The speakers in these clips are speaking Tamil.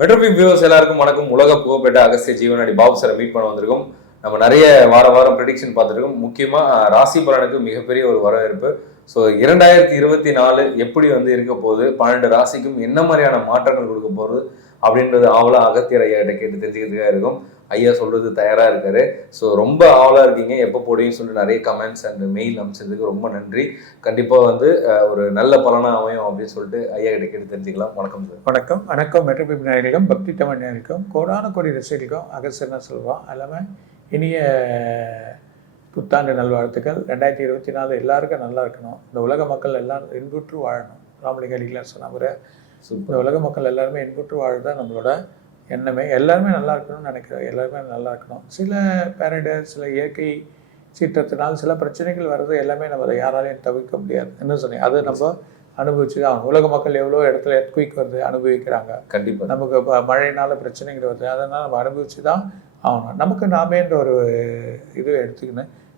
மெட்ரோபிக் வியூவர்ஸ் எல்லாருக்கும் வணக்கம். உலக புகழ்பெற்ற அகஸ்திய ஜீவனாடி பாபு சாரை மீட் பண்ண வந்திருக்கோம். நம்ம நிறைய வார வாரம் ப்ரெடிக்ஷன் பார்த்துருக்கோம். முக்கியமாக ராசி பலனுக்கு மிகப்பெரிய ஒரு வரவேற்பு. ஸோ இரண்டாயிரத்தி இருபத்தி நாலு எப்படி வந்து இருக்க போகுது? பன்னெண்டு ராசிக்கும் என்ன மாதிரியான மாற்றங்கள் கொடுக்க போகிறது அப்படின்றது ஆவலாக அகத்தியர் கேட்டு தெரிஞ்சுக்கிறதுக்காக இருக்கும். ஐயா சொல்றது தயாரா இருக்காரு. ஸோ ரொம்ப ஆவலா இருக்கீங்க. எப்போ போடுவீங்கன்னு சொல்லிட்டு நிறைய கமெண்ட்ஸ் அண்ட் மெயில் அனுப்பிச்சதுக்கு ரொம்ப நன்றி. கண்டிப்பா வந்து ஒரு நல்ல பலனா அமையும் அப்படின்னு சொல்லிட்டு ஐயா கிட்ட கேட்டு தெரிஞ்சுக்கலாம். வணக்கம் சார். வணக்கம். வணக்கம். மெட்ரோபிப் நேயர்களுக்கும் பக்தி தமிழ் நேயர்களுக்கும் கோடான கோடி ரசிகர்களுக்கும் அகசர்னா சொல்லுவோம் எல்லாமே இனிய புத்தாண்டு நல்வாழ்த்துக்கள். ரெண்டாயிரத்தி இருபத்தி நாலு எல்லாருக்கும் நல்லா இருக்கணும். இந்த உலக மக்கள் எல்லாரும் இன்புற்று வாழணும். ராமலிங்க அடிகளார் சொன்ன இந்த உலக மக்கள் எல்லாருமே இன்புற்று வாழ்தான் நம்மளோட எண்ணமே எல்லாருமே நல்லா இருக்கணும்னு நினைக்கிறோம் எல்லாருமே நல்லா இருக்கணும். சில பேரடர் சில இயற்கை சீற்றத்தினால் சில பிரச்சனைகள் வர்றது எல்லாமே நம்ம அதை யாராலையும் தவிர்க்க முடியாது. என்ன சொன்னீங்க? அது நம்ம அனுபவிச்சு தான். உலக மக்கள் எவ்வளோ இடத்துல எர்த்குயிக் வருது அனுபவிக்கிறாங்க. கண்டிப்பா. நமக்கு இப்போ மழைனால பிரச்சனைகள் வருது. அதனால் நம்ம அனுபவிச்சு தான் ஆகணும். நமக்கு நாமேன்ற ஒரு இது எடுத்துக்கின்னு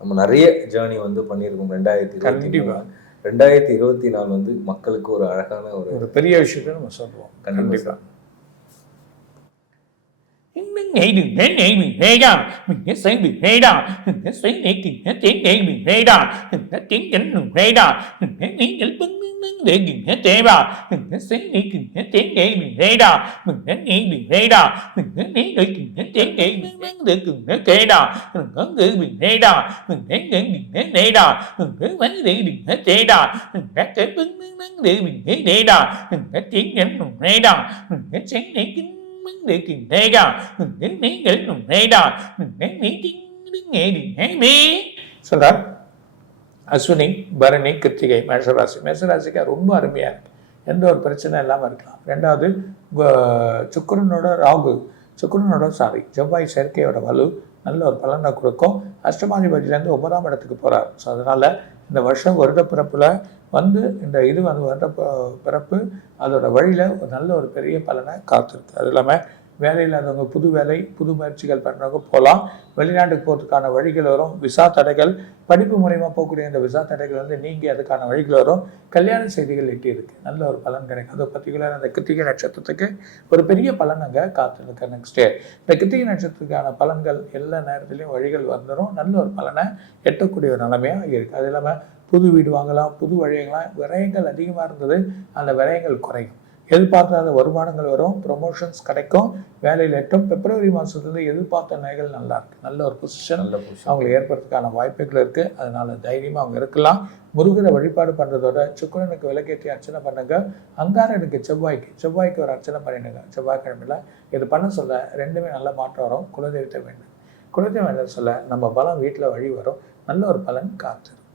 நம்ம நிறைய ஜேர்னி வந்து பண்ணியிருக்கோம். ரெண்டாயிரத்தி கண்டிப்பா. ரெண்டாயிரத்தி இருபத்தி நாலு வந்து மக்களுக்கு ஒரு அழகான ஒரு ஒரு பெரிய விஷயத்தை நம்ம சொல்லுவோம் கண்டிப்பா கண்டிப்பாக ngày mình thế ra mình hết sáng mình thế ra mình hết sáng ngày thì hết tiếng ngày mình thế ra mình hết tiếng cảnh mình thế ra mình hết tiếng cảnh bưng bưng bưng để mình hết thế vào mình hết sáng ngày thì hết tiếng ngày mình thế ra mình hết ngày mình thế ra mình hết tiếng ngày thì hết tiếng ngày bưng bưng để mình hết thế ra mình hết ngày mình thế ra mình hết ngày mình hết thế ra mình hết bánh để mình hết thế ra mình hết cái bưng bưng bưng để mình hết thế ra mình hết tiếng cảnh mình thế ra mình hết sáng ngày kính vấn đề kìm thế đó mình đến mấy cái đồng thế mình đến mấy tiếng nghe đi đi சொல்றார். அஸ்வினி பரணி கிருத்திகை மேஷராசி. மேஷராசிக்கு ரொம்ப அருமையாக இருக்கு. எந்த ஒரு பிரச்சனை இல்லாமல் இருக்கலாம். ரெண்டாவது சுக்கரனோட ராகு. சுக்கரனோட சாரி செவ்வாய் செயற்கையோட வலு. நல்ல ஒரு பலனை கொடுக்கும். அஷ்டமாதிபதியிலேருந்து ஒன்பதாம் இடத்துக்கு போகிறார் ஸோ அதனால் இந்த வருஷம் வருட பிறப்பில் வந்து இந்த இது வந்து வருட பிறப்பு அதோட வழியில் ஒரு நல்ல ஒரு பெரிய பலனை காத்திருக்கு. அது இல்லாமல் வேலை இல்லாதவங்க புது வேலை புது முயற்சிகள் பண்ணுறவங்க போகலாம் வெளிநாட்டுக்கு போகிறதுக்கான வழிகள் வரும். விசா தடைகள் படிப்பு மூலயமா போகக்கூடிய இந்த விசா தடைகள் வந்து நீங்கள் அதுக்கான வழிகள் வரும். கல்யாண செய்திகள் எட்டி இருக்குது நல்ல ஒரு பலன் கிடைக்கும். அது பர்டிகுலர் அந்த கிருத்திகை நட்சத்திரத்துக்கு ஒரு பெரிய பலன் அங்கே காத்திருக்கு நெக்ஸ்ட் டே இந்த கிருத்திகை நட்சத்திரத்துக்கான பலன்கள் எல்லா நேரத்துலையும் வழிகள் வந்துடும் நல்ல ஒரு பலனை எட்டக்கூடிய ஒரு நிலைமையாக இருக்குது அது இல்லாமல் புது வீடு வாங்கலாம் புது வழியெல்லாம் விரயங்கள் அதிகமாக இருந்தது. அந்த விரயங்கள் குறையும். எதிர்பார்க்காத வருமானங்கள் வரும் ப்ரொமோஷன்ஸ் கிடைக்கும். வேலையில் எட்டும் பிப்ரவரி மாதத்துலேருந்து எதிர்பார்த்த நகைகள் நல்லா இருக்கு. நல்ல ஒரு பொசிஷன் நல்ல பொசிஷன் அவங்களுக்கு ஏற்படுறதுக்கான வாய்ப்புகள் இருக்குது அதனால தைரியமாக அவங்க இருக்கலாம். முருகரை வழிபாடு பண்ணுறதோட சுக்கிரனுக்கு விளக்கேற்றி அர்ச்சனை பண்ணுங்க. அங்காரனுக்கு செவ்வாய்க்கு செவ்வாய்க்கு ஒரு அர்ச்சனை பண்ணிடுங்க. செவ்வாய்க்கிழமையில் இது பண்ண சொல்ல ரெண்டுமே நல்ல மாற்றம் வரும். குலதெய்வத்தை வேண்டும் குலதெய்வம் என்ன சொல்ல? நம்ம பலம் வீட்டில் வழி வரும். நல்ல ஒரு பலன் காத்து காத்திருக்கோம்.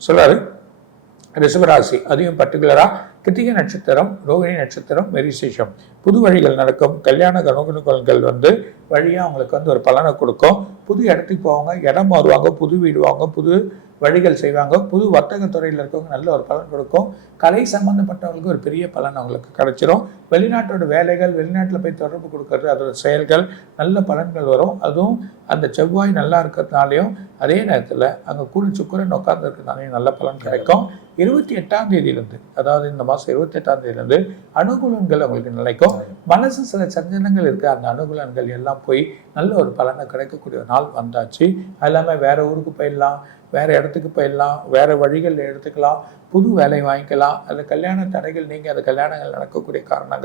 சொல்லாரு ரிஷபராசி அதையும் பர்டிகுலரா கிருத்திகை நட்சத்திரம் ரோகிணி நட்சத்திரம் மெரிசேஷம் புது வழிகள் நடக்கும் கல்யாண கணக்குகள் வந்து வழியாக அவங்களுக்கு வந்து ஒரு பலனை கொடுக்கும் புது இடத்துக்கு போவாங்க இடம் மாறுவாங்க புது வீடு வாங்க புது வழிகள் செய்வாங்க. புது வர்த்தக துறையில் இருக்கவங்க நல்ல ஒரு பலன் கொடுக்கும். கலை சம்பந்தப்பட்டவங்களுக்கு ஒரு பெரிய பலன் அவங்களுக்கு கிடைச்சிரும். வெளிநாட்டோட வேலைகள் வெளிநாட்டில் போய் தொடர்பு கொடுக்கறது அதோட செயல்கள் நல்ல பலன்கள் வரும். அதுவும் அந்த செவ்வாய் நல்லா இருக்கிறதுனாலையும் அதே நேரத்தில் அங்கே கூடி சுக்கரன் உட்கார்ந்து இருக்கிறதுனாலையும் நல்ல பலன் கிடைக்கும். இருபத்தி எட்டாம் தேதியிலிருந்து அதாவது இந்த மாதம் இருபத்தி எட்டாம் தேதியிலிருந்து அனுகூலங்கள் அவங்களுக்கு நிலைக்கும். மனசு சில சஞ்சனங்கள் இருக்குது அந்த அனுகூலங்கள் எல்லாம் போய் நல்ல ஒரு பலனை கிடைக்கக்கூடிய ஒரு நாள் வந்தாச்சு. அது இல்லாமல் வேறு ஊருக்கு போயிடலாம் வேறு இடத்துக்கு போயிடலாம் வேறு வழிகள் எடுத்துக்கலாம் புது வேலை வாங்கிக்கலாம். அந்த கல்யாண தடைகள் நீங்கள் அந்த கல்யாணங்கள் நடக்கக்கூடிய காரணங்கள்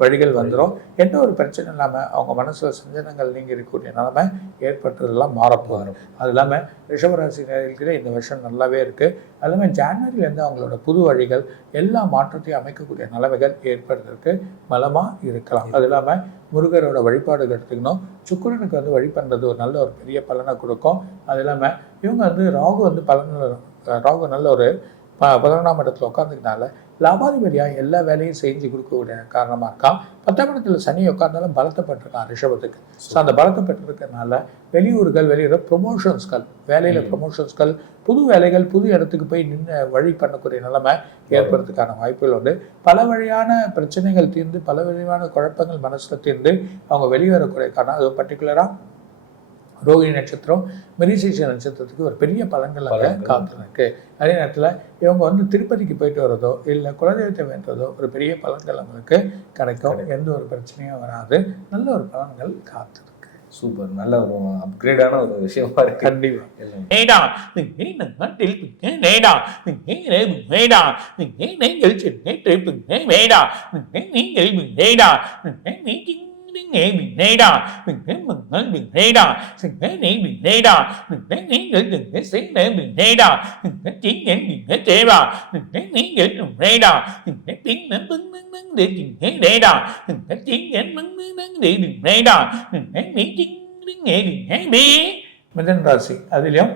வழிகள் வந்துடும் எந்த ஒரு பிரச்சனை இல்லாமல் அவங்க மனசில் சஞ்சனங்கள் நீங்க இருக்கக்கூடிய நிலைமை ஏற்பட்டதெல்லாம் மாறப்போகுது. அது இல்லாமல் ரிஷபராசினர்களுக்கு இந்த வருஷம் நல்லாவே இருக்குது அது இல்லாமல் ஜான்வரியிலேருந்து அவங்களோட புது வழிகள் எல்லா மாற்றத்தையும் அமைக்கக்கூடிய நிலைமைகள் ஏற்படுறதுக்கு பலமாக இருக்கலாம். அது இல்லாமல் முருகரோட வழிபாடுகள் எடுத்துக்கணும் சுக்கிரனுக்கு வந்து வழி பண்ணுறது ஒரு நல்ல ஒரு பெரிய பலனை கொடுக்கும். அது இல்லாமல் இவங்க வந்து ராகு வந்து பலன் ராகு நல்ல ஒரு ப பதினொன்றாம் இடத்துல உட்காந்துக்கனால லாபாதிபதியாக எல்லா வேலையும் செஞ்சு கொடுக்கக்கூடிய காரணமாக இருக்கான். பத்தாம் இடத்துல சனி உட்கார்ந்தாலும் பலத்தப்பட்டிருக்கான் ரிஷபத்துக்கு. ஸோ அந்த பலத்தப்பட்டிருக்கனால வெளியூர்கள் வெளியூர் ப்ரொமோஷன்ஸ்கள் வேலையில். ப்ரொமோஷன்ஸ்கள் புது வேலைகள் புது இடத்துக்கு போய் நின்று வழி பண்ணக்கூடிய நிலைமை ஏற்படுறதுக்கான வாய்ப்புகள் உண்டு. பல வழியான பிரச்சனைகள் தீர்ந்து பல வழியான குழப்பங்கள் மனசில் தீர்ந்து அவங்க வெளியேறக்கூடிய காரணம். அது பர்டிகுலராக ரோகிணி நட்சத்திரம் மிரிசேஷ நட்சத்திரத்துக்கு ஒரு பெரிய பலன்கள் அங்கே. காத்துருக்கு. அதே நேரத்தில் இவங்க வந்து திருப்பதிக்கு போயிட்டு வர்றதோ இல்லை குலதெய்வத்தை வேண்டுறதோ ஒரு பெரிய பலன்கள் அவங்களுக்கு கிடைக்கும். எந்த ஒரு பிரச்சனையும் வராது. நல்ல ஒரு பலன்கள் காத்திருக்கு. சூப்பர். நல்ல ஒரு அப்கிரேடான ஒரு விஷயமா இருக்கு. கண்டிப்பா. எல்லாம். நேடா நீ நாட்டில் நேடா நீ வேடா நீ நீங்கள் சென்னை ட்ரிப்பு வேடா நீங்கள் நேடா மீட்டிங் நேடா மங்கள் நேடா நேடா நீங்கள் செய்த நேடா நீங்கள் தேவா நீங்கள் நேடா பின்ன நேடா நேடா மீட்டிங் மிதன் ராசி அதுலேயும்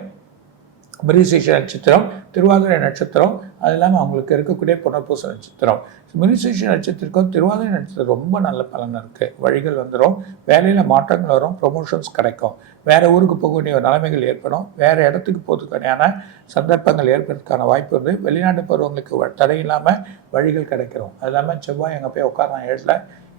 மிருகசீஷ நட்சத்திரம் திருவாதிரை நட்சத்திரம் அது இல்லாமல் அவங்களுக்கு இருக்கக்கூடிய புனர்பூச நட்சத்திரம். மிருகசீஷ நட்சத்திரக்கும் திருவாதிரை நட்சத்திரம் ரொம்ப நல்ல பலன் இருக்குது வழிகள் வந்துடும் வேலையில் மாற்றங்கள் வரும் ப்ரொமோஷன்ஸ் கிடைக்கும். வேறு ஊருக்கு போகக்கூடிய ஒரு நிலைமைகள் ஏற்படும் வேறு இடத்துக்கு போகிறதுக்கான சந்தர்ப்பங்கள் ஏற்படுறதுக்கான வாய்ப்பு வந்து வெளிநாட்டு போகிறவங்களுக்கு வ- தடை இல்லாமல் வழிகள் கிடைக்கிறோம். அது இல்லாமல் செவ்வாய் அங்கே போய் உட்காரலாம் ஏழில்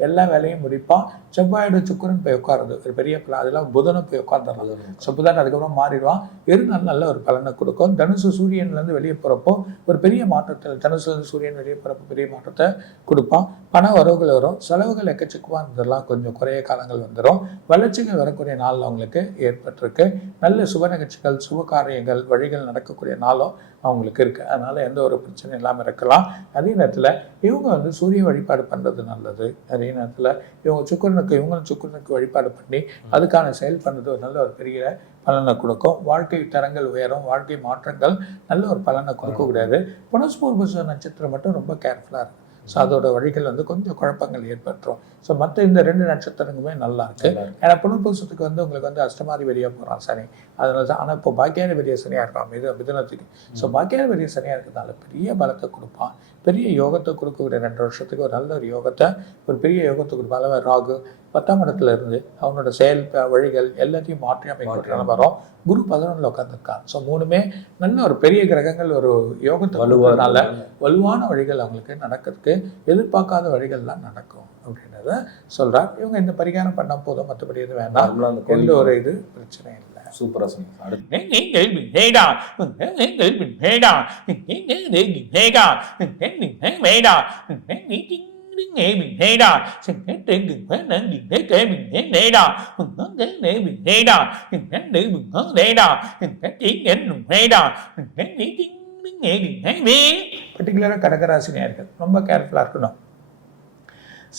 எல்லா வேலையும் முடிப்பான் செவ்வாயோட சுக்கரன் போய் உட்காருது ஒரு பெரிய பலன் அதெல்லாம் புதனை போய் உட்காந்துடலாம் ஸோ புதன் அதுக்கப்புறம் மாறிடுவான் இருந்தாலும் நல்ல ஒரு பலனை கொடுக்கும். தனுசு சூரியன்லேருந்து வெளியே போகிறப்போ ஒரு பெரிய மாற்றத்தை தனுசுலேருந்து சூரியன் வெளியே போகிறப்போ பெரிய மாற்றத்தை கொடுப்பான் பண வரவுகள் வரும். செலவுகள் எக்கச்சக்கமாக இருந்ததெல்லாம் கொஞ்சம் குறைய காலங்கள் வந்துடும். வளர்ச்சிகள் வரக்கூடிய நாள் அவங்களுக்கு ஏற்பட்டிருக்கு. நல்ல சுப நிகழ்ச்சிகள் சுப காரியங்கள் வழிகள் நடக்கக்கூடிய நாளும் அவங்களுக்கு இருக்குது அதனால் எந்த ஒரு பிரச்சனையும் இல்லாமல் இருக்கலாம். அதே நேரத்தில் இவங்க வந்து சூரிய வழிபாடு பண்ணுறது நல்லது. அதே நேரத்தில் இவங்க சுக்கரனுக்கு இவங்களும் சுக்கரனுக்கு வழிபாடு பண்ணி அதுக்கான செயல் பண்ணது ஒரு நல்ல ஒரு பெரிய பலனை கொடுக்கும். வாழ்க்கை தரங்கள் உயரும். வாழ்க்கை மாற்றங்கள் நல்ல ஒரு பலனை கொடுக்கக்கூடாது புனஸ்பூர்வச நட்சத்திரம் மட்டும் ரொம்ப கேர்ஃபுல்லாக இருக்கும் ஸோ அதோட வழிகள் வந்து கொஞ்சம் குழப்பங்கள் ஏற்பட்டுரும். ஸோ மற்ற இந்த ரெண்டு நட்சத்திரங்களுமே நல்லா இருக்கு நல்லா இருக்கு. ஏன்னா புனர்பூசத்துக்கு வந்து உங்களுக்கு வந்து அஷ்டமாதிபதியாக போகிறான் சனி. அதனால தான் ஆனால் இப்போ பாக்கியாதிபதிய சனியாக இருக்கான். மிது மிதுனத்துக்கு. ஸோ பாக்கியாதிபதிய சனியாக இருக்கிறதுனால பெரிய பலத்தை கொடுப்பான். பெரிய யோகத்தை கொடுக்கக்கூடிய ரெண்டு வருஷத்துக்கு ஒரு நல்ல ஒரு யோகத்தை ஒரு பெரிய யோகத்தை கொடுப்பான். அளவு ராகு பத்தாம் இடத்துல இருந்து அவனோட செயல் வழிகள் எல்லாத்தையும் மாற்றி அமைக்கக்கூடிய மாற்றி வரும் குரு பதினொன்றில் உட்காந்துருக்கான் ஸோ மூணுமே நல்ல ஒரு பெரிய கிரகங்கள் ஒரு யோகத்தை வலுவா வலுவானால இருக்கு. வலுவான வழிகள் அவங்களுக்கு நடக்கிறதுக்கு எதிர்பார்க்காத வழிகள்லாம் நடக்கும் அப்படின்றத சொல்றார். இவங்க இந்த பரிகாரம் பண்ணா போதும் மற்றபடி எதுவும் வேண்டாம். எந்த ஒரு இது பிரச்சனை இல்லை. சூப்பரா சொன்னீங்க. அடுத்து நீங்கள் நேடா நீங்கள் நேடா நீங்கள் நேடா mình மீட்டிங் நேடா செங்கட்டுக்கு நன்றி கேள்வி நேடா நேடா நேடா என்னும் நேடா மீட்டிங் பர்டிகுலராக கடகராசி நேர்கள் ரொம்ப கேர்ஃபுல்லாக இருக்கணும்.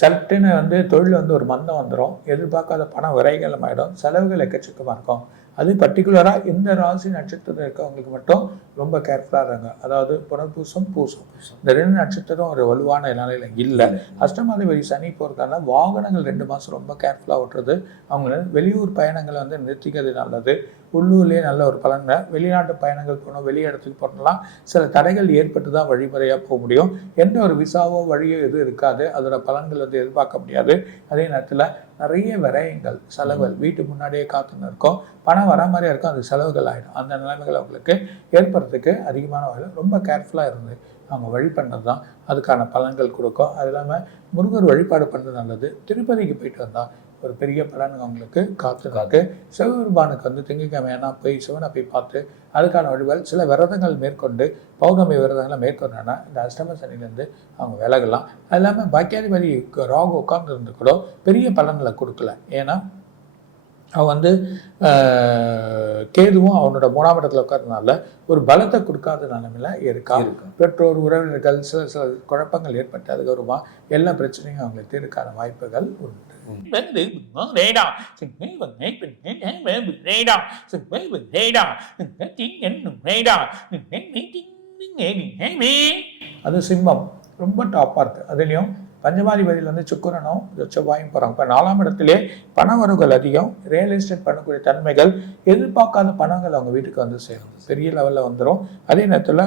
சட்டுன்னு வந்து தொழில் வந்து ஒரு மந்தம் வந்துடும் எதிர்பார்க்காத பண விரைகள் ஆகிடும் செலவுகள் எக்கச்சக்கமாக இருக்கும். அது பர்டிகுலராக இந்த ராசி நட்சத்திரம் இருக்கவங்களுக்கு மட்டும் ரொம்ப கேர்ஃபுல்லாக இருங்க. அதாவது புனர்பூசம் பூசம். இந்த ரெண்டு நட்சத்திரம் ஒரு வலுவான நிலையில் இல்லை. அஷ்டமாதிபதி சனி போகிறதால வாகனங்கள் ரெண்டு மாதம் ரொம்ப கேர்ஃபுல்லாக ஓட்டுறது. அவங்கள வெளியூர் பயணங்களை வந்து நிறுத்திக்கிறது நல்லது. உள்ளூர்லேயே நல்ல ஒரு பலனை வெளிநாட்டு பயணங்கள் போகணும் வெளி இடத்துக்கு போகணும்லாம் சில தடைகள் ஏற்பட்டு தான் வழிமுறையாக போக முடியும். எந்த ஒரு விசாவோ வழியோ எதுவும் இருக்காது. அதோட பலன்கள் வந்து எதிர்பார்க்க முடியாது. அதே நேரத்தில் நிறைய விரயங்கள் செலவுகள் வீட்டு முன்னாடியே காத்துன்னு இருக்கும். பணம் வர மாதிரியே இருக்கும். அது செலவுகள் ஆகிடும் அந்த நிலைமைகள் அவங்களுக்கு ஏற்படுறதுக்கு அதிகமான வகையில் ரொம்ப கேர்ஃபுல்லாக இருந்து அவங்க வழி பண்ணது தான். அதுக்கான பலன்கள் கொடுக்கும். அது இல்லாமல் முருகர் வழிபாடு பண்ணுறது நல்லது. திருப்பதிக்கு போயிட்டு வந்தால் ஒரு பெரிய பலன் அவங்களுக்கு காத்துருக்கு சிவபெருமானுக்கு வந்து திங்கக்கிழமையானா போய் சிவனை போய் பார்த்து அதுக்கான வழிபாடு சில விரதங்கள் மேற்கொண்டு பௌர்ணமி விரதங்களை மேற்கொண்டானா இந்த அஷ்டம சனிலேருந்து அவங்க விலகலாம். அது இல்லாமல் பாக்கியாதிபதி ராகு உட்கார்ந்து இருந்து கூட பெரிய பலன்களை கொடுக்கல. ஏன்னா அவன் வந்து கேதுவும் அவனோட மூணாம் இடத்துல உட்கார்றதுனால ஒரு பலத்தை கொடுக்காத நிலைமையில இருக்கா. பெற்றோர் உறவினர்கள் சில சில குழப்பங்கள் ஏற்பட்டு அதுக்கப்புறமா எல்லா பிரச்சனையும் அவங்களுக்கு தீர்க்கான வாய்ப்புகள் உண்டு. அது சிம்மம் ரொம்ப டாப்பாக இருக்குது அதுலேயும் பஞ்சமாதிபதியில் வந்து சுக்குரனும் செவ்வாயும் போகிறாங்க இப்போ நாலாம் இடத்திலே பண வரவுகள் அதிகம். ரியல் எஸ்டேட் பண்ணக்கூடிய தன்மைகள் எதிர்பார்க்காத பணங்கள் அவங்க வீட்டுக்கு வந்து சேரும். பெரிய லெவலில் வந்துடும் அதே நேரத்தில்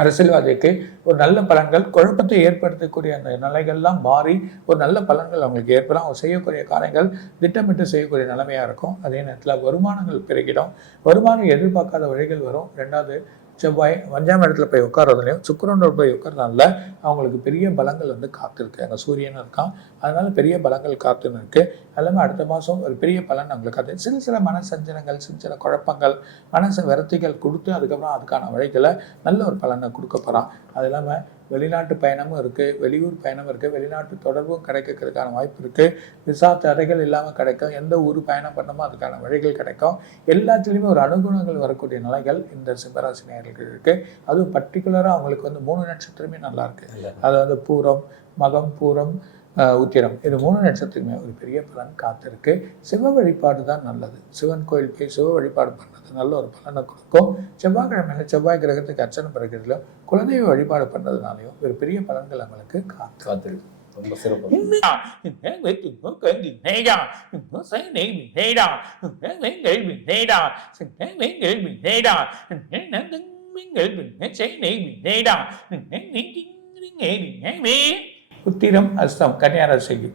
அரசியல்வாதிக்கு ஒரு நல்ல பலன்கள் குழப்பத்தை ஏற்படுத்தக்கூடிய அந்த நிலைகள்லாம் மாறி ஒரு நல்ல பலன்கள் அவங்களுக்கு ஏற்படும். அவங்க செய்யக்கூடிய காரியங்கள் திட்டமிட்டு செய்யக்கூடிய நிலைமையாக இருக்கும். அதே நேரத்தில் வருமானங்கள் பெருகிடும். வருமானம் எதிர்பார்க்காத வழிகள் வரும். ரெண்டாவது செவ்வாய் அஞ்சாம் இடத்துல போய் உட்கார்றதுலையும் சுக்கரனோட போய் உட்கார்றதுனால அவங்களுக்கு பெரிய பலங்கள் வந்து காத்திருக்கு. அங்கே சூரியன் இருக்கான். அதனால பெரிய பலங்கள் காத்துன்னு இருக்கு. எல்லாமே அடுத்த மாதம் ஒரு பெரிய பலன் அவங்களுக்கு காத்து சில சில மன சஞ்சலங்கள் சில சில குழப்பங்கள் மனசு விரத்திகள் கொடுத்து அதுக்கப்புறம் அதுக்கான வழிகளை நல்ல ஒரு பலனை கொடுக்க போகிறான் அது இல்லாமல் வெளிநாட்டு பயணமும் இருக்குது வெளியூர் பயணம் இருக்குது வெளிநாட்டு தொடர்பும் கிடைக்கிறதுக்கான வாய்ப்பு இருக்குது விசா தடைகள் இல்லாமல் கிடைக்கும் எந்த ஊர் பயணம் பண்ணமோ அதுக்கான வழிகள் கிடைக்கும். எல்லாத்துலேயுமே ஒரு அனுகுணங்கள் வரக்கூடிய நிலைகள் இந்த சிம்மராசி நேயர்களுக்கு இருக்குது அதுவும் பர்டிகுலராக அவங்களுக்கு வந்து மூணு நட்சத்திரமே நல்லா இருக்கு. அது வந்து பூரம் மகம் பூரம் உத்திரம். இது மூணு நட்சத்திரமே ஒரு பெரிய பலன் காத்திருக்கு. சிவ வழிபாடு தான் நல்லது. சிவன் கோயில் போய் சிவ வழிபாடு பண்ணுறது நல்ல ஒரு பலனை கொடுக்கும். செவ்வாய்க்கிழமையில செவ்வாய் கிரகத்துக்கு அர்ச்சனை பண்ணுறதுல குலதெய்வ வழிபாடு பண்ணுறதுனாலையும் ஒரு பெரிய பலன்கள் நம்மளுக்கு காத்து காத்திருக்கு ரொம்ப சிறப்பு. உத்திரம் அஸ்தம் கன்னியா ராசிக்கு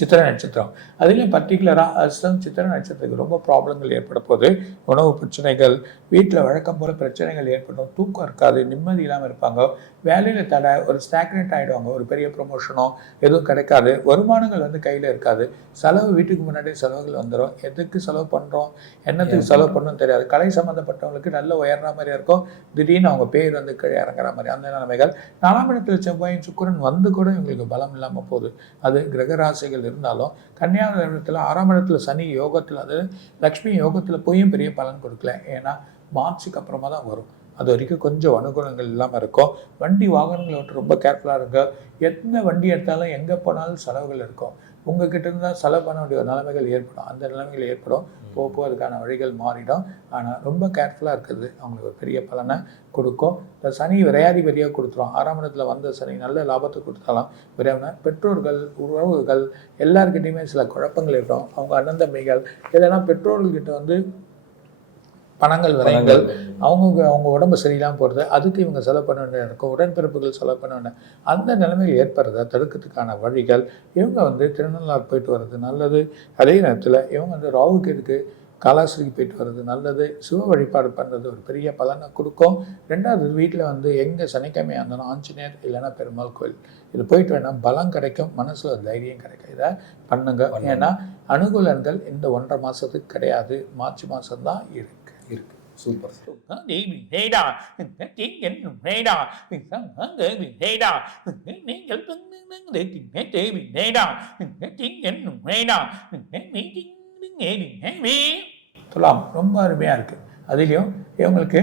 சித்திர நட்சத்திரம். அதுலேயும் பர்டிகுலராக அஸ்தம் சித்திர நட்சத்திரத்துக்கு ரொம்ப ப்ராப்ளங்கள் ஏற்பட போகுது. உணவு பிரச்சனைகள் வீட்டில் வழக்கம் போல் பிரச்சனைகள் ஏற்படும். தூக்கம் இருக்காது நிம்மதி இல்லாமல் இருப்பாங்க. வேலையில் தடை ஒரு ஸ்டாக்னேட் ஆகிடுவாங்க ஒரு பெரிய ப்ரொமோஷனோ எதுவும் கிடைக்காது. வருமானங்கள் வந்து கையில் இருக்காது. செலவு வீட்டுக்கு முன்னாடி செலவுகள் வந்துடும் எதுக்கு செலவு பண்ணுறோம் என்னத்துக்கு செலவு பண்ணணும்னு தெரியாது. கலை சம்மந்தப்பட்டவங்களுக்கு நல்ல உயர்ற மாதிரி இருக்கும். திடீர்னு அவங்க பேர் வந்து கீழே இறங்குற மாதிரி அந்த நிலைமைகள். நாலாம் இடத்துல செவ்வாயும் சுக்கிரன் வந்து கூட இவங்களுக்கு பலம் இல்லாமல் போகுது. அது கிரகராசிகள் இருந்தாலும் கன்னியா இடத்துல ஆறாம் இடத்துல சனி யோகத்தில் அது லக்ஷ்மி யோகத்தில் போயும் பெரிய பலன் கொடுக்கல. ஏன்னா மார்ச்சுக்கு அப்புறமா தான் வரும். அது வரைக்கும் கொஞ்சம் அனுகூலங்கள் இல்லாமல் இருக்கும். வண்டி வாகனங்களை விட்டு ரொம்ப கேர்ஃபுல்லாக இருங்க. எந்த வண்டி எடுத்தாலும் எங்கே போனாலும் செலவுகள் இருக்கும். உங்ககிட்ட இருந்தால் செலவு பண்ண வேண்டிய நிலைமைகள் ஏற்படும். அந்த நிலைமைகள் ஏற்படும். போக போக அதுக்கான வழிகள் மாறிடும். ஆனால் ரொம்ப கேர்ஃபுல்லாக இருக்கிறது. அவங்களுக்கு ஒரு பெரிய பலனை கொடுக்கும். இந்த சனி விரையாதிபதியாக கொடுத்துரும். ஆறாம் இடத்துல வந்த சனி நல்ல லாபத்தை கொடுத்தாலும். விரைவான பெற்றோர்கள் உறவுகள் எல்லாருக்கிட்டையுமே சில குழப்பங்கள் இருக்கும் அவங்க அண்ணன் தம்பிகள் இதெல்லாம் பெற்றோர்கள்கிட்ட வந்து பணங்கள் விரயங்கள் அவங்க அவங்க உடம்பு சரியில்லாமல் போகிறது அதுக்கு இவங்க செலவு பண்ண வேண்டிய இருக்கும் உடன்பிறப்புகள் செலவு பண்ண வேண்டிய அந்த நிலைமையில் ஏற்படுறத தடுக்கிறதுக்கான வழிகள் இவங்க வந்து திருநள்ளாறு போயிட்டு வர்றது நல்லது. அதே நேரத்தில் இவங்க வந்து ராவுக்கு இருக்கு காலாஸ்திரிக்கு போயிட்டு வர்றது நல்லது. சிவ வழிபாடு பண்ணுறது ஒரு பெரிய பலனை கொடுக்கும். ரெண்டாவது வீட்டில் வந்து எங்கே சனிக்கிழமையாக இருந்தாலும் ஆஞ்சநேயர் இல்லைன்னா பெருமாள் கோயில் இது போயிட்டு வேணா பலம் கிடைக்கும் மனசில் ஒரு தைரியம் கிடைக்கும். இதை பண்ணுங்க. ஏன்னா அனுகூலங்கள் இந்த ஒன்றரை மாதத்துக்கு கிடையாது. மார்ச் மாதம்தான் இருக்கு. இருக்கு. சூப்பர். துலாம். ரொம்ப அருமையாக இருக்குது அதுலேயும் இவங்களுக்கு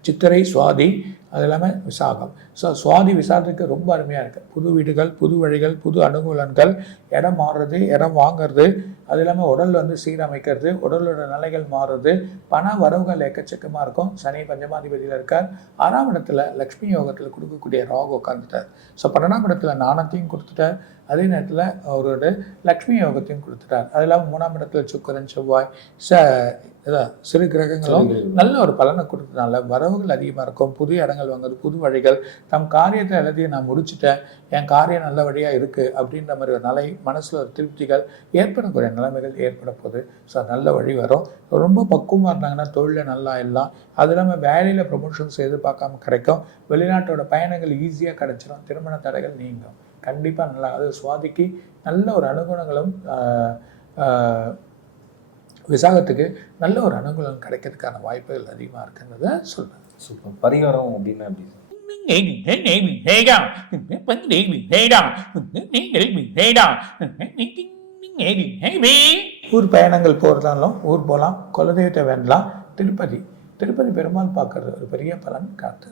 சித்திரை சுவாதி அது இல்லாமல் விசாகம். ஸோ சுவாதி விசாகத்துக்கு ரொம்ப அருமையாக இருக்குது புது வீடுகள் புது வழிகள் புது அனுகூலங்கள் இடம் மாறுறது இடம் வாங்குறது அது இல்லாமல் உடல் வந்து சீரமைக்கிறது உடலோட நிலைகள் மாறுறது பண வரவுகள் எக்கச்சக்கமாக இருக்கும். சனி பஞ்சமாதிபதியில் இருக்கார். ஆறாம் இடத்துல லக்ஷ்மி யோகத்தில் கொடுக்கக்கூடிய ராகு உட்காந்துட்டார் ஸோ பன்னெண்டாம் இடத்துல நாணத்தையும் கொடுத்துட்டார். அதே நேரத்தில் அவரோட லக்ஷ்மி யோகத்தையும் கொடுத்துட்டார். அது இல்லாமல் மூணாம் இடத்துல சுக்கரன் செவ்வாய் ச இதான் சிறு கிரகங்களும் நல்ல ஒரு பலனை கொடுத்ததுனால வரவுகள் அதிகமாக இருக்கும். புது இடங்கள் வாங்குறது புது வழிகள். தம் காரியத்தை எல்லாத்தையும் நான் முடிச்சிட்டேன். என் காரியம் நல்ல வழியாக இருக்குது அப்படின்ற மாதிரி ஒரு நிலை மனசில் ஒரு திருப்திகள் ஏற்படக்கூடிய நிலைமைகள் ஏற்பட போகுது. ஸோ நல்ல வழி வரும். ரொம்ப பக்குவமாக இருந்தாங்கன்னா தொழிலில் நல்லா எல்லாம். அது இல்லாமல் வேலையில் ப்ரொமோஷன்ஸ் எதிர்பார்க்காம கிடைக்கும். வெளிநாட்டோட பயணங்கள் ஈஸியாக கிடைச்சிரும். திருமண தடைகள் நீங்கும். கண்டிப்பாக நல்லா அது சுவாதிக்கு நல்ல ஒரு அனுகுணங்களும் விசாகத்துக்கு நல்ல ஒரு அனுகூலம் கிடைக்கிறதுக்கான வாய்ப்புகள் அதிகமாக இருக்குன்றத சொல்றேன். சூப்பர். பரிகாரம் அப்படின்னா எப்படி ஊர் பயணங்கள் போகிறதாலும் ஊர் போகலாம் குலதெய்வத்தை வேண்டலாம் திருப்பதி. திருப்பதி பெருமாள் பார்க்கறது ஒரு பெரிய பலன் காத்து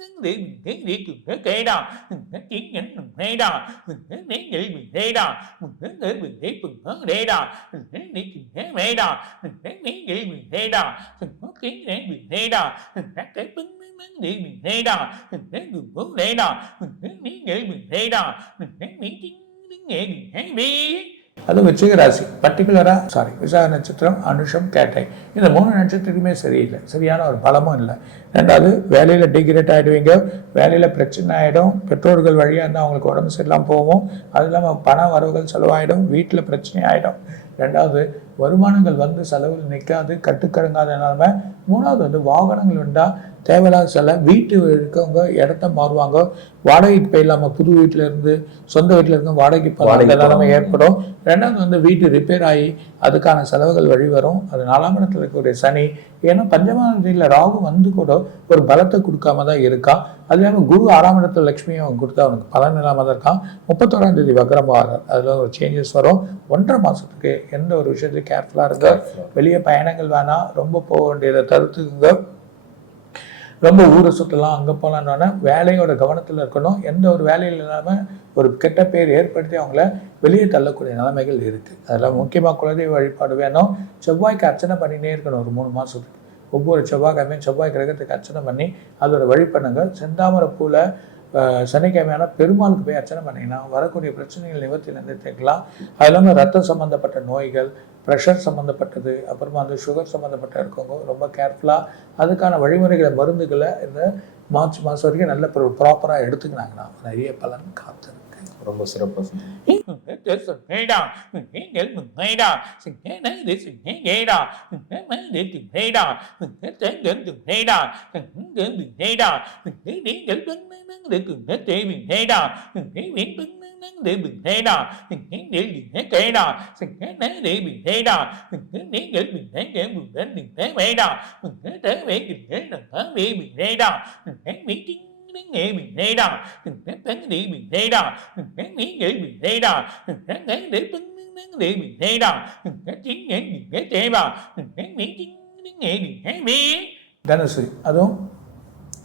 những điều mình thấy việc mình thấy kệ đó mình thấy chiến nhẫn mình thấy đó mình thấy nấy nghĩ mình thấy đó mình thấy nghĩ mình thấy mình thấy để đó mình thấy đi mình thấy mẹ đó mình thấy nấy nghĩ mình thấy đó mình có kiến để mình thấy đó mình thấy cái tính miếng đi mình thấy đó mình thấy đường hướng để đó mình thấy miếng nghĩ mình thấy đó mình thấy miếng chiến miếng nghĩ mình thấy đi அது விச்சிக ராசி. பர்டிகுலராக சாரி விசாக நட்சத்திரம் அனுஷம் கேட்டை. இந்த மூணு நட்சத்திரத்துக்குமே சரியில்லை. சரியான ஒரு பலமும் இல்லை. ரெண்டாவது வேலையில் டிகிரேட் ஆகிடுவீங்க வேலையில் பிரச்சனை ஆகிடும் பெற்றோர்கள் வழியாக இருந்தால் அவங்களுக்கு உடம்பு சரியில்லாமல் போகும். அது இல்லாமல் பண வரவுகள் செலவாகிடும் வீட்டில் பிரச்சனை ஆகிடும் ரெண்டாவது வருமானங்கள் வந்து செலவில் நிற்காது கட்டுக்கடங்காத நிலைமை. மூணாவது வந்து வாகனங்கள் உண்டா தேவையில்லாத செல வீட்டு இருக்கவங்க இடத்த மாறுவாங்க. வாடகைக்கு போயிடலாம புது வீட்டில் இருந்து சொந்த வீட்டில் இருந்து வாடகைக்கு போகலாம் நிலைமை ஏற்படும். ரெண்டாவது வந்து வீட்டு ரிப்பேர் ஆகி அதுக்கான செலவுகள் வழி வரும். அது நாலாம் இடத்துல இருக்கக்கூடிய சனி. ஏன்னா பஞ்சமானதியில் ராகு வந்து கூட ஒரு பலத்தை கொடுக்காம தான் இருக்கா. அது இல்லாமல் குரு ஆறாம் இடத்துல லட்சுமியும் அவன் கொடுத்தா அவனுக்கு பலன் இல்லாமல் தான் இருக்கான். முப்பத்தோராம் தேதி வக்ரமாகிறார் அதில் ஒரு சேஞ்சஸ் வரும். ஒன்றரை மாதத்துக்கு எந்த ஒரு விஷயத்தையும் கேர்ஃபுல்லாக இருங்க. வெளியே பயணங்கள் வேணாம். ரொம்ப போக வேண்டியதை தவிர்த்துக்குங்க. ரொம்ப ஊரை சுற்றலாம் அங்கே போகலான்னு வேலையோட கவனத்தில் இருக்கணும். எந்த ஒரு வேலையில் இல்லாமல் ஒரு கெட்ட பேர் ஏற்படுத்தி அவங்கள வெளியே தள்ளக்கூடிய நிலைமைகள் இருக்குது அதில் முக்கியமாக குலதெய்வ வழிபாடு வேணும். செவ்வாய்க்கு அர்ச்சனை பண்ணினே இருக்கணும் ஒரு மூணு மாதத்துக்கு ஒவ்வொரு செவ்வாய்க்கிழமையும் செவ்வாய் கிரகத்துக்கு அர்ச்சனை பண்ணி அதோட வழிபண்ணுங்க செந்தாமரை பூவில் சனிக்கிழமையான பெருமாளுக்கு போய் அர்ச்சனை பண்ணிங்கன்னா வரக்கூடிய பிரச்சனைகள் நிவர்த்தியிலேருந்து தேக்கலாம் அது இல்லாமல் ரத்தம் சம்மந்தப்பட்ட நோய்கள் ப்ரெஷர் சம்மந்தப்பட்டது அப்புறமா வந்து சுகர் சம்மந்தப்பட்ட இருக்கவங்க ரொம்ப கேர்ஃபுல்லாக அதுக்கான வழிமுறைகளை மருந்துகளை இந்த மார்ச் மாதம் வரைக்கும் நல்ல ப்ராப்பராக எடுத்துக்கினாங்கன்னா நிறைய பலன் காத்திருக்கு ரொம்ப சிறப்பாக சொன்னீங்க. வேடா நீங்கள் வேடா சிங்கனது சிங்கேடா மனது வேடா தங்கந்து வேடா தங்கந்து வேடா நீங்கள் பண்ணனங்களுக்கு தேவி வேடா தேவி பண்ணனது வேடா நீங்கள் கேடா சிங்கன தேவி வேடா நீங்கள் நீங்கள் வேடா தேவைகள் தேவி வேடா மீட்டிங் தேவி வேடா தேவி வேடா நீங்கள் வேடா தேவி வேடா தேவா மீட்டிங் தனுசு அதுவும்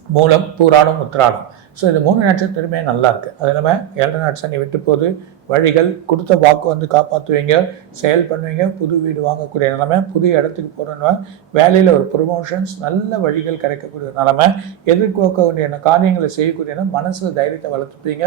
மூலம் பூராடம் உத்திராடம். ஸோ இந்த மூணு நட்சத்திரமே நல்லா இருக்கு. அது இல்லாமல் ஏழரை நாட் சனி விட்டு போது வழிகள் கொடுத்த வாக்கு வந்து காப்பாற்றுவீங்க செயல் பண்ணுவீங்க புது வீடு வாங்கக்கூடிய நிலைமை புது இடத்துக்கு போகிறோன்னா வேலையில் ஒரு ப்ரொமோஷன்ஸ் நல்ல வழிகள் கிடைக்கக்கூடிய நிலைமை எதிர்கோக்க வேண்டிய காரியங்களை செய்யக்கூடிய மனசில் தைரியத்தை வளர்த்துப்பீங்க.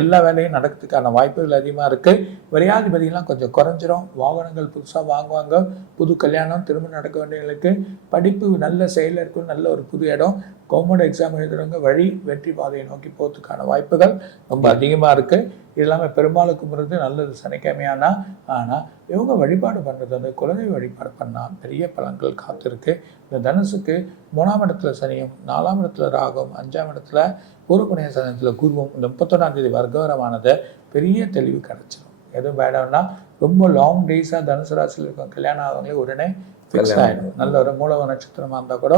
எல்லா வேலையும் நடக்கிறதுக்கான வாய்ப்புகள் அதிகமாக இருக்குது விரையாதிபதியெல்லாம் கொஞ்சம் குறைஞ்சிரும். வாகனங்கள் புதுசாக வாங்குவாங்க. புது கல்யாணம் திரும்ப நடக்க வேண்டியவங்களுக்கு படிப்பு நல்ல செயலில் இருக்கும் நல்ல ஒரு புது இடம். கவர்மெண்ட் எக்ஸாம் எழுதுறவங்க வழி வெற்றி பாதையை நோக்கி போகிறதுக்கான வாய்ப்புகள் ரொம்ப அதிகமாக இருக்குது இது இல்லாமல் பெருமாளுக்கு கும்பிட்றது நல்லது. சனிக்கிழமையானா ஆனால் இவங்க வழிபாடு பண்ணுறது வந்து குலதெய்வ வழிபாடு பண்ணால் பெரிய பலன்கள் காத்திருக்கு. இந்த தனுசுக்கு மூணாம் இடத்துல சனியும் நாலாம் இடத்துல ராகும் அஞ்சாம் இடத்துல பூர்வபுணிய சனத்தில் குருவும் இந்த முப்பத்தொன்னாம் தேதி வர்க்கவரமானதை பெரிய தெளிவு கிடச்சிடும் எதுவும் பேடம்னா ரொம்ப லாங் டேஸாக தனுசு ராசியில் இருக்க கல்யாணம் ஆகவங்களே உடனே ஃபிக்ஸ். ஆகிடும் நல்ல ஒரு மூலவ நட்சத்திரமாக இருந்தால் கூட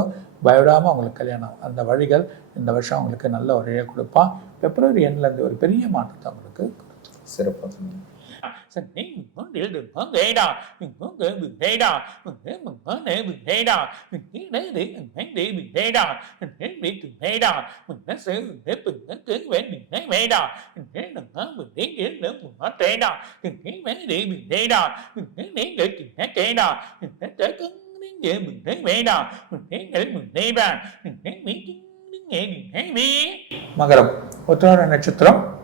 பயப்படாமல் அவங்களுக்கு கல்யாணம் ஆகும். அந்த வழிகள் இந்த வருஷம் அவங்களுக்கு நல்ல ஒரு இழை கொடுப்பான் பிப்ரவரி எண்ணிலேருந்து ஒரு பெரிய மாற்றத்தை அவங்களுக்கு கொடுத்துரும். சிறப்பாக சொன்னீங்க Sunday muốn điều được có ghế đà mình có ghế bị ghế đà mình thế mình có nể bị ghế đà mình thế đấy để mình thấy để bị ghế đà mình thế bị từ ghế đà mình thế sự mình thế mình thế kế vẽ mình thế ghế đà mình thế đừng có mình thế ghế nữa mình có ghế đà mình thế vẽ để bị ghế đà mình thế để để mình thế ghế đà mình thế thế cứng đến về mình thế ghế đà mình thế để mình thế đà mình thế miếng đến nghe mình thế biết மகரம் உத்திராட நட்சத்திரம்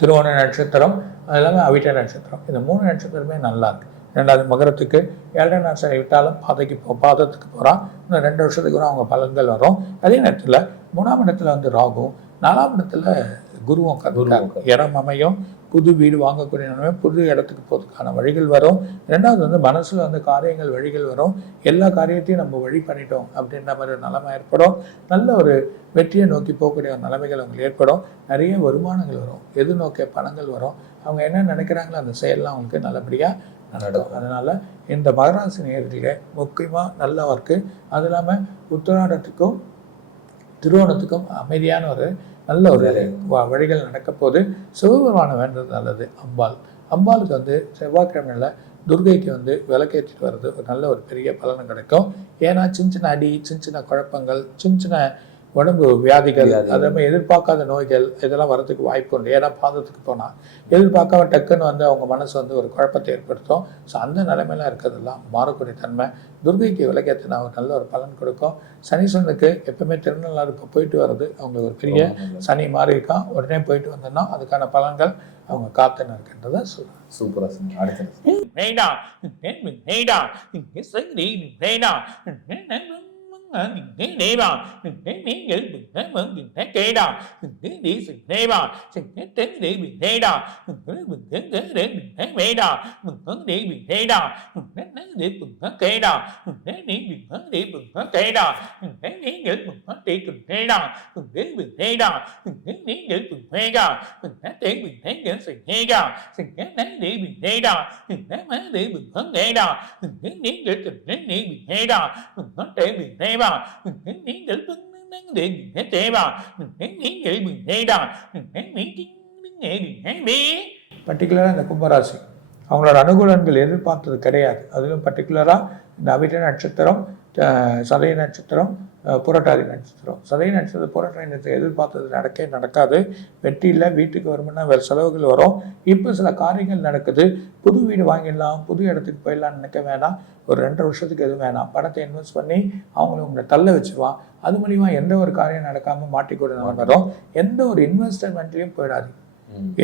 திருவோண நட்சத்திரம் அது இல்லாமல் அவிட்ட நட்சத்திரம். இந்த மூணு நட்சத்திரமே நல்லா இருக்கு. ரெண்டாவது மகரத்துக்கு ஏழரை நாட்கள் விட்டாலும் பாதைக்கு போ பாதத்துக்கு போகிறான் இன்னும் ரெண்டு வருஷத்துக்கு கூட அவங்க பலன்கள் வரும். அதே நேரத்தில் மூணாம் இடத்துல வந்து ராகும் நாலாம் இடத்துல குருவும் கற்று இடம் அமையும். புது வீடு வாங்கக்கூடிய நிலைமை புது இடத்துக்கு போகிறதுக்கான வழிகள் வரும். ரெண்டாவது வந்து மனசில் வந்து காரியங்கள் வழிகள் வரும். எல்லா காரியத்தையும் நம்ம வழி பண்ணிட்டோம் அப்படின்ற மாதிரி ஒரு நிலைமை ஏற்படும். நல்ல ஒரு வெற்றியை நோக்கி போகக்கூடிய ஒரு நிலைமைகள் அவங்களுக்கு ஏற்படும். நிறைய வருமானங்கள் வரும். எது நோக்கிய பணங்கள் வரும். அவங்க என்ன நினைக்கிறாங்களோ அந்த செயல்லாம் அவங்களுக்கு நல்லபடியாக நடக்கும். அதனால இந்த மகராசி நேரத்தில் முக்கியமாக நல்ல ஒர்க்கு அது இல்லாமல் உத்திராடத்துக்கும் திருவோணத்துக்கும் அமைதியான ஒரு நல்ல ஒரு வ- வழிகள் நடக்க போது சிவபெருமானை வேண்டது நல்லது அம்பாள். அம்பாளுக்கு வந்து செவ்வாய்க்கிழமையில் துர்கைக்கு வந்து விளக்கேற்றிட்டு வர்றது ஒரு நல்ல ஒரு பெரிய பலனும் கிடைக்கும். ஏன்னா சின்ன சின்ன அடி சின்ன சின்ன குழப்பங்கள் சின்ன சின்ன உடம்பு வியாதிகள். அதே மாதிரி எதிர்பார்க்காத நோய்கள் இதெல்லாம் வரதுக்கு வாய்ப்பு உண்டு. ஏன்னா பாதத்துக்கு போனால் எதிர்பார்க்காம டக்குன்னு வந்து அவங்க மனசு வந்து ஒரு குழப்பத்தை ஏற்படுத்தும். ஸோ அந்த நிலைமையில இருக்கிறதெல்லாம் மாறக்கூடிய தன்மை. துர்கைக்கு விலகத்தின ஒரு நல்ல ஒரு பலன் கொடுக்கும். சனீஸ்வரனுக்கு எப்பவுமே திருநள்ளாறு இப்போ போயிட்டு வர்றது அவங்களுக்கு ஒரு பெரிய சனி மாறி இருக்கான் உடனே போயிட்டு வந்தோம்னா அதுக்கான பலன்கள் அவங்க காத்துன்னு இருக்கின்றதை சொல்லுவாங்க சூப்பரா சொன்னீங்க. அடுத்தது. đừng thấy đi vào đừng thấy miếng giữ đừng thấy mượn đừng thấy kê đào đừng thấy đi đừng thấy vào đừng thấy tính đi đừng thấy đào đừng thấy đừng thấy kê để đừng thấy mẹ đào đừng thấy đi đừng thấy đào đừng thấy nói đi đừng thấy kê đào đừng thấy đi đừng thấy đi đừng thấy kê đào đừng thấy miếng giữ đừng thấy đi đừng thấy đào đừng thấy đừng thấy đào đừng thấy miếng giữ đừng thấy đào đừng thấy đi đừng thấy giữ đừng thấy đào đừng thấy nói đi đừng thấy đào đừng thấy nói đi đừng thấy kê đào đừng thấy miếng giữ đừng thấy đi đừng thấy đào đừng thấy đi đừng thấy தேவா நீங்கள் தேவா நீங்கள் பர்டிகுலராக இந்த கும்பராசி அவங்களோட அனுகூலங்கள் எதிர்பார்த்தது கிடையாது அதிலும் பர்டிகுலராக இந்த அவிட்ட நட்சத்திரம் சதய நட்சத்திரம் அஹ், புரட்டாதி நட்சத்திரம். சதய நட்சத்திரம் புரட்டாதி நட்சத்திரம் எதிர்பார்த்தது நடக்கவே நடக்காது. வெற்றி இல்லை வீட்டுக்கு வருமானா வேறு செலவுகள் வரும். இப்போ சில காரியங்கள் நடக்குது. புது வீடு வாங்கிடலாம் புது இடத்துக்கு போயிடலாம்னு நினைக்க வேணாம். ஒரு ரெண்டரை வருஷத்துக்கு எதுவும் வேணாம். பணத்தை இன்வெஸ்ட் பண்ணி அவங்கள உங்களை தள்ள வச்சிருவான். அது மூலிமா எந்த ஒரு காரியம் நடக்காமல் மாட்டிக்கூட நிலைமை வரும். எந்த ஒரு இன்வெஸ்ட்மெண்ட்லேயும் போயிடாது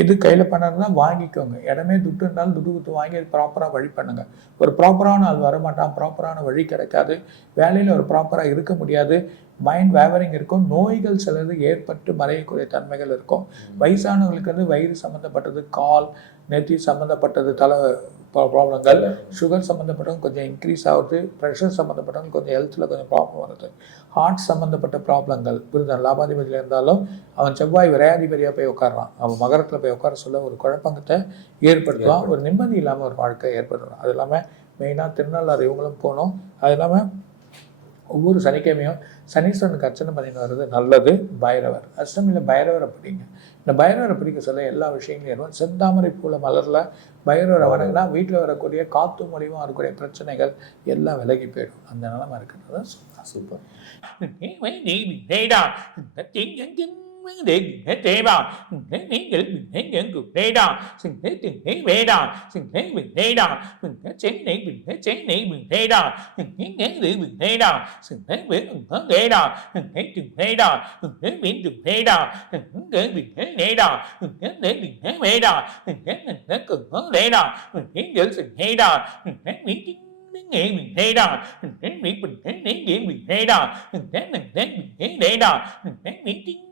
எது கையில் பண்ணணும்னா வாங்கிக்கோங்க. இடமே துட்டு இருந்தாலும் துட்டு குத்து வாங்கி அது ப்ராப்பராக வழி பண்ணுங்க. ஒரு ப்ராப்பரான ஆள் வரமாட்டான் ப்ராப்பரான வழி கிடைக்காது. வேலையில் ஒரு ப்ராப்பராக இருக்க முடியாது. மைண்ட் வேவரிங் இருக்கும். நோய்கள் சிலது ஏற்பட்டு மறையக்கூடிய தன்மைகள் இருக்கும். வயசானவங்களுக்கு வந்து வயிறு சம்மந்தப்பட்டது கால் நெத்தி சம்மந்தப்பட்டது தலை ப்ராப்ளங்கள் சுகர் சம்மந்தப்பட்டவங்க கொஞ்சம் இன்க்ரீஸ் ஆகுது ப்ரெஷர் சம்மந்தப்பட்டவங்க கொஞ்சம் ஹெல்த்தில் கொஞ்சம் ப்ராப்ளம் வருது. ஹார்ட் சம்மந்தப்பட்ட ப்ராப்ளங்கள் புரிதல் லாபாதிபதியில் இருந்தாலும் அவன் செவ்வாய் விரையாதிபதியாக போய் உட்கார்றான். அவன் மகரத்தில் போய் உட்கார சொல்ல ஒரு குழப்பங்கத்தை ஏற்படுத்துவான். ஒரு நிம்மதி இல்லாமல் ஒரு வாழ்க்கை ஏற்படுறான் அது இல்லாமல் மெயினாக திருநள்ளாறு இவங்களும் போகணும் அது இல்லாமல் ஒவ்வொரு சனிக்கிழமையும் சனீஸ்வரனுக்கு அர்ச்சனை பண்ணிட்டு வர்றது நல்லது. பைரவர். அஷ்டமியில் பைரவரை பிடிங்க. இந்த பைரவரை பிடிக்க சொல்ல எல்லா விஷயங்களையும் செந்தாமரை பூல மலரில் பைரவரை வணங்கினா வீட்டில் வரக்கூடிய காத்து மூலியமாக வரக்கூடிய பிரச்சனைகள் எல்லாம் விலகி போயிடும். அந்த நிலைமை இருக்கிறது சூப்பர். தேவி தேடா தேவா நீங்கள் எங்கு வேடா சிங்கை வேடா சிங்கை வேடா சென்னை சென்னை வேடா வேடா சிங்கை வேடா நேற்று வேடா மீண்டும் வேடா வேடா வேடா வேடா நீங்கள் வேடா meeting Heda, Heda, Heda, Heda,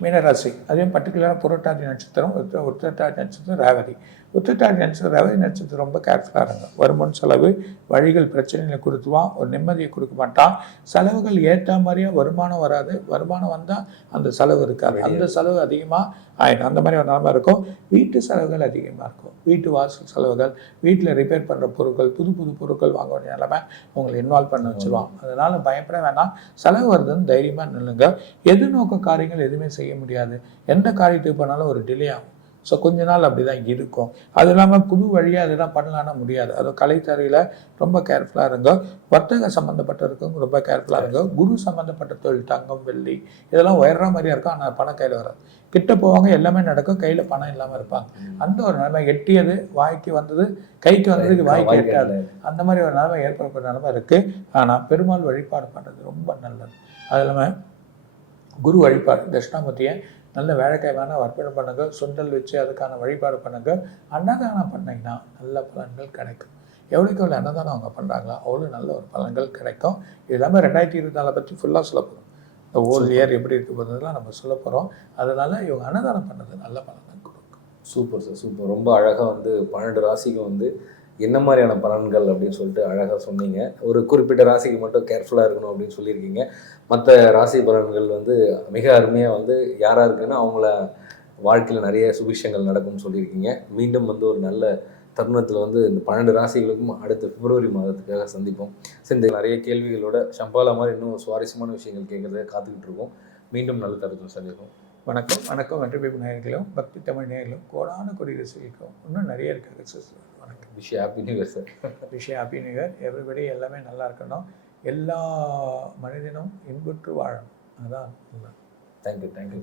மீனராசி அதையும் பர்டிகுலராக புரட்டாதி நட்சத்திரம் உத்திர உத்திரட்டாதி நட்சத்திரம் ரேவதி உத்திரட்டாதி நட்சத்திரம் ரேவதி நட்சத்திரம் ரொம்ப கேர்ஃபுல்லாக இருங்க. வருமானம் செலவு வழிகள் பிரச்சனைகளை கொடுத்துவான் ஒரு நிம்மதியை கொடுக்க மாட்டான். செலவுகள் ஏற்ற மாதிரியே வருமானம் வராது. வருமானம் வந்தால் அந்த செலவு இருக்காது. அந்த செலவு அதிகமாக ஆயிடும். அந்த மாதிரி ஒரு நிலைமை இருக்கும். வீட்டு செலவுகள் அதிகமாக இருக்கும். வீட்டு வாசல் செலவுகள் வீட்டில் ரிப்பேர் பண்ணுற பொருட்கள் புது புது பொருட்கள் வாங்க வேண்டிய நிலைமை உங்களை இன்வால்வ் பண்ண வச்சிருவான். அதனால் பயப்பட வேணாம். செலவு வருதுன்னு தைரியமாக நில்லுங்க. எதிர்நோக்க காரியங்கள் எதுவுமே செய்ய முடியாது. எந்த காரியத்துக்கு பண்ணாலும் ஒரு டிலே ஆகும். ஸோ கொஞ்ச நாள் அப்படி தான் இருக்கும். அது இல்லாமல் புது வழியாக அதெல்லாம் பண்ணலான்னா முடியாது. அதுவும் கலைத்துறையில் ரொம்ப கேர்ஃபுல்லாக இருங்க. வர்த்தக சம்மந்தப்பட்டிருக்கவங்க ரொம்ப கேர்ஃபுல்லாக இருங்க. குரு சம்மந்தப்பட்ட தொழில் தங்கம் வெள்ளி இதெல்லாம் உயர்ற மாதிரியா இருக்கும். ஆனால் பணம் கையில் வராது. கிட்ட போவாங்க எல்லாமே நடக்கும். கையில் பணம் இல்லாமல் இருப்பாங்க. அந்த ஒரு நிலைமை எட்டியது வாய்க்கு வந்தது கைக்கு வந்ததுக்கு வாய்க்கு எட்டாது. அந்த மாதிரி ஒரு நிலைமை ஏற்படக்கூடிய நிலைமை இருக்குது ஆனால் பெருமாள் வழிபாடு பண்ணுறது ரொம்ப நல்லது. அது இல்லாமல் குரு வழிபாடு தட்சிணாமூர்த்தியை நல்ல வேலைக்கிழமையான அர்ப்பணம் பண்ணுங்க சுண்டல் வச்சு அதுக்கான வழிபாடு பண்ணுங்கள் அன்னதானம் பண்ணிங்கன்னா நல்ல பலன்கள் கிடைக்கும். எவ்வளோக்கு எவ்வளோ அன்னதானம் அவங்க பண்ணுறாங்களோ அவ்வளோ நல்ல ஒரு பலன்கள் கிடைக்கும். இது இல்லாமல் ரெண்டாயிரத்தி இருபத்தி நாலை பற்றி ஃபுல்லாக சொல்ல போகிறோம் இந்த ஓல் இயர் எப்படி இருக்க போகிறதுலாம் நம்ம சொல்ல போகிறோம் அதனால் இவங்க அன்னதானம் பண்ணது நல்ல பலன்கள் கொடுக்கும். Super sir super. ரொம்ப அழகாக வந்து பன்னெண்டு ராசிக்கும் வந்து என்ன மாதிரியான பலன்கள் அப்படின்னு சொல்லிட்டு அழகாக சொன்னீங்க. ஒரு குறிப்பிட்ட ராசிக்கு மட்டும் கேர்ஃபுல்லாக இருக்கணும் அப்படின்னு சொல்லியிருக்கீங்க. மற்ற ராசி பலன்கள் வந்து மிக அருமையாக வந்து யாராக இருக்குன்னா அவங்கள வாழ்க்கையில் நிறைய சுபிஷங்கள் நடக்கும்னு சொல்லியிருக்கீங்க. மீண்டும் வந்து ஒரு நல்ல தருணத்தில் வந்து இந்த பன்னெண்டு ராசிகளுக்கும் அடுத்த பிப்ரவரி மாதத்துக்காக சந்திப்போம். சரி இந்த நிறைய கேள்விகளோட சம்பாலா மாதிரி இன்னும் சுவாரஸ்யமான விஷயங்கள் கேட்குறத காத்துக்கிட்டு இருக்கோம். மீண்டும் நல்ல தருணம் சந்திப்போம். வணக்கம் வணக்கம். வெற்றி நேயர்களும் பக்தி தமிழ் நேயர்களும் கோடான கொடி ரசிகளுக்கும் இன்னும் நிறைய இருக்குது wish happy new year sir wish happy new year everybody எல்லாமே நல்லா இருக்கணும். எல்லா மனிதனும் இன்புற்று வாழணும். அதான் தேங்க்யூ தேங்க்யூ